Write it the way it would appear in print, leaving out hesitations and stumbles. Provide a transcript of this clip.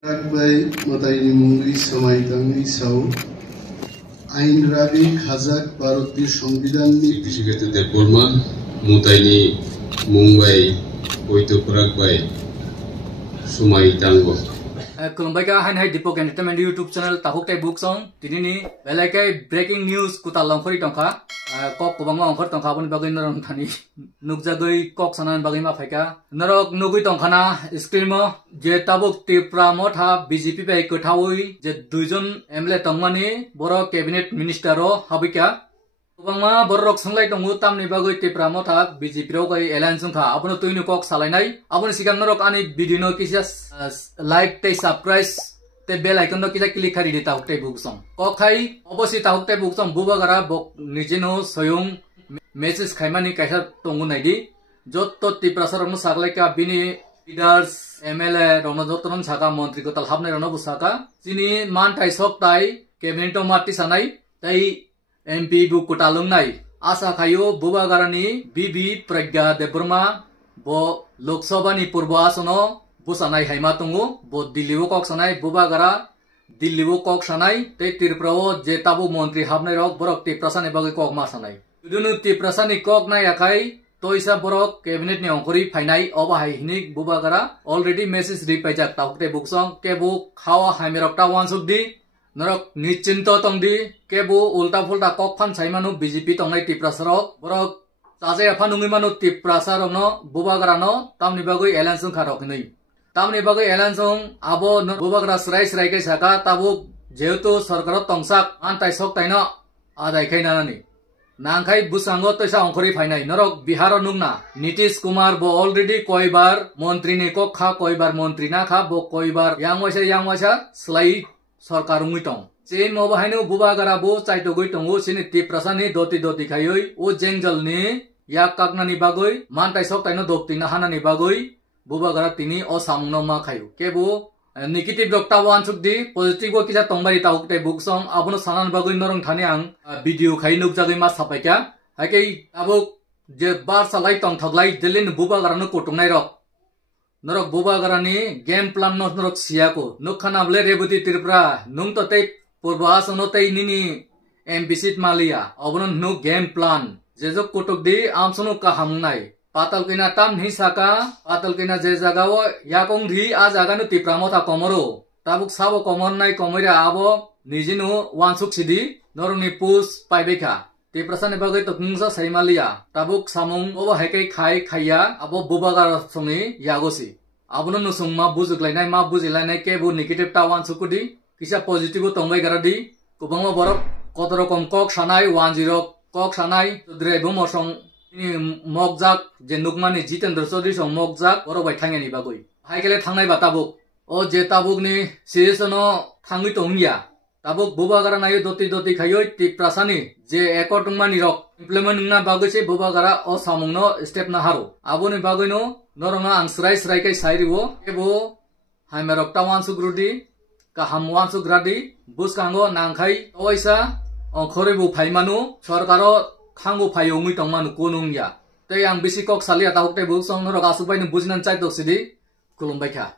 By Mataini Mungi Samaitangi Sau Ain Ragi Khazak Paroti Songbidanni Kishigate Burman Mutaini Mumbai Oito Pragbai Sumaitango Kulumbai ka hai Dipok Entertainment YouTube channel tahuk tai book song tinini belai breaking news kutalang khori tongkha kok kubangma ongkhor tongkha boni bagai narong thani nukjagoi kok sanan bagai ma phaika narok nugui tongkhana screen mo je tabuk tipra motha BJP bai kothawi je duijon MLA tongmani boro cabinet minister ro habika kubangma borok songlai tongu tamni bagai tipra motha BJP ro gai alliance sungkha abono tuinu kok salainai abono sikam narok ani video no kisya like te subscribe te bell icon no kisa click khari dita hukte book song ko khai obosi ta hukte book song buba gara bok nijeno soyong message khaimani kaisa tongu naidi jotto tiprasar no saglai ka bini leaders MLA rono jotron saka mantri ko tal habne rono busaka sini man tai sok tai cabinet to mati sanai tai MP bu kutalung nai asa khayo buba garani BB Pragya Deburma bo Lok Sabha ni purba asono busanai haima tungu bo Dilliwo kok sanai buba gara Dilliwo kok sanai te tirprawo je tabu mantri habnai rok borok ti prasani bagi kok ma sanai dunu ti prasani kok nai akai toisa borok cabinet ni ongkori phainai oba hai hinik buba gara already message ripajak taukte buksong kebu khawa haimerok ta wansuk di narok nichinto tongdi kebu ulta fulta kok phan saimanu BJP tongnai ti prasarok borok saje aphanungi manu ti prasarok no buba gara no tamni bagoi alliance kharok nei tamni bagai elansong abo bubakra srai ke saka tabu jehetu sarkar tongsak antai sok taino adai khaina nani nangkhai busango toisa ongkhori phainai norok bihar nungna Nitish Kumar bo already koibar mantri ni kok kha koibar mantri na kha bo koibar yangwasa slai sarkar ungui tong chen mo bahainu bubakra bo chaito goi tongo sini ti prasani doti khaioi o jengjal ni yak kaknani bagoi mantai sok taino dokti na hanani bagoi buba gara tini o samungno ma khayu kebu negative dokta wan sukdi positive ko kisa tongbari ta hukte book song abono sanan bagoi norong thani ang video khai nuk jagai ma sapaika hake abo je bar salai tong thaglai delin buba gara no kotungnai rok norok buba gara ni game plan no norok sia ko nukhana ble rebuti tirpra nung to tei purbas no tei nini ambisit malia abono no game plan je jok kotuk di amsono ka hamnai patal kena tam hisaka patal kena je jagao yakong ri a jaga no tipramotha komoro tabuk sabo komon nai komira abo nijinu wansuk sidi norni pus paibeka tiprasane bagai to kungsa saimalia tabuk samung obo hekai khaya abo bubagar songi yagosi abono no sungma bujuklainai ma bujilainai ke bu negative ta wansukudi kisa positive tongbai garadi kubangma borok kotoro kom kok sanai 10 kok sanai drebu mosong ini mokjak je nukmani Jitendra Chaudhary song mokjak oro bai thangeni bagoi haikele thangnai ba tabuk o je tabuk ni sesano thangui tongya tabuk bubagara nayo doti khayoi ti prasani je ekotungmani rok implement na bagoi se bubagara o samungno step na haro aboni bagoi no norona ang srai kai sairiwo ebo haimerok tawan sugrudi ka hamwan sugradi buskango nangkhai oisa khoribu phaimanu sarkaro Kanggo payungi tongmanu kunungya. Te yang bisi kok salia tahuk te busong norok asuk bai nu bujinan cai tok sidi kulumbai kha.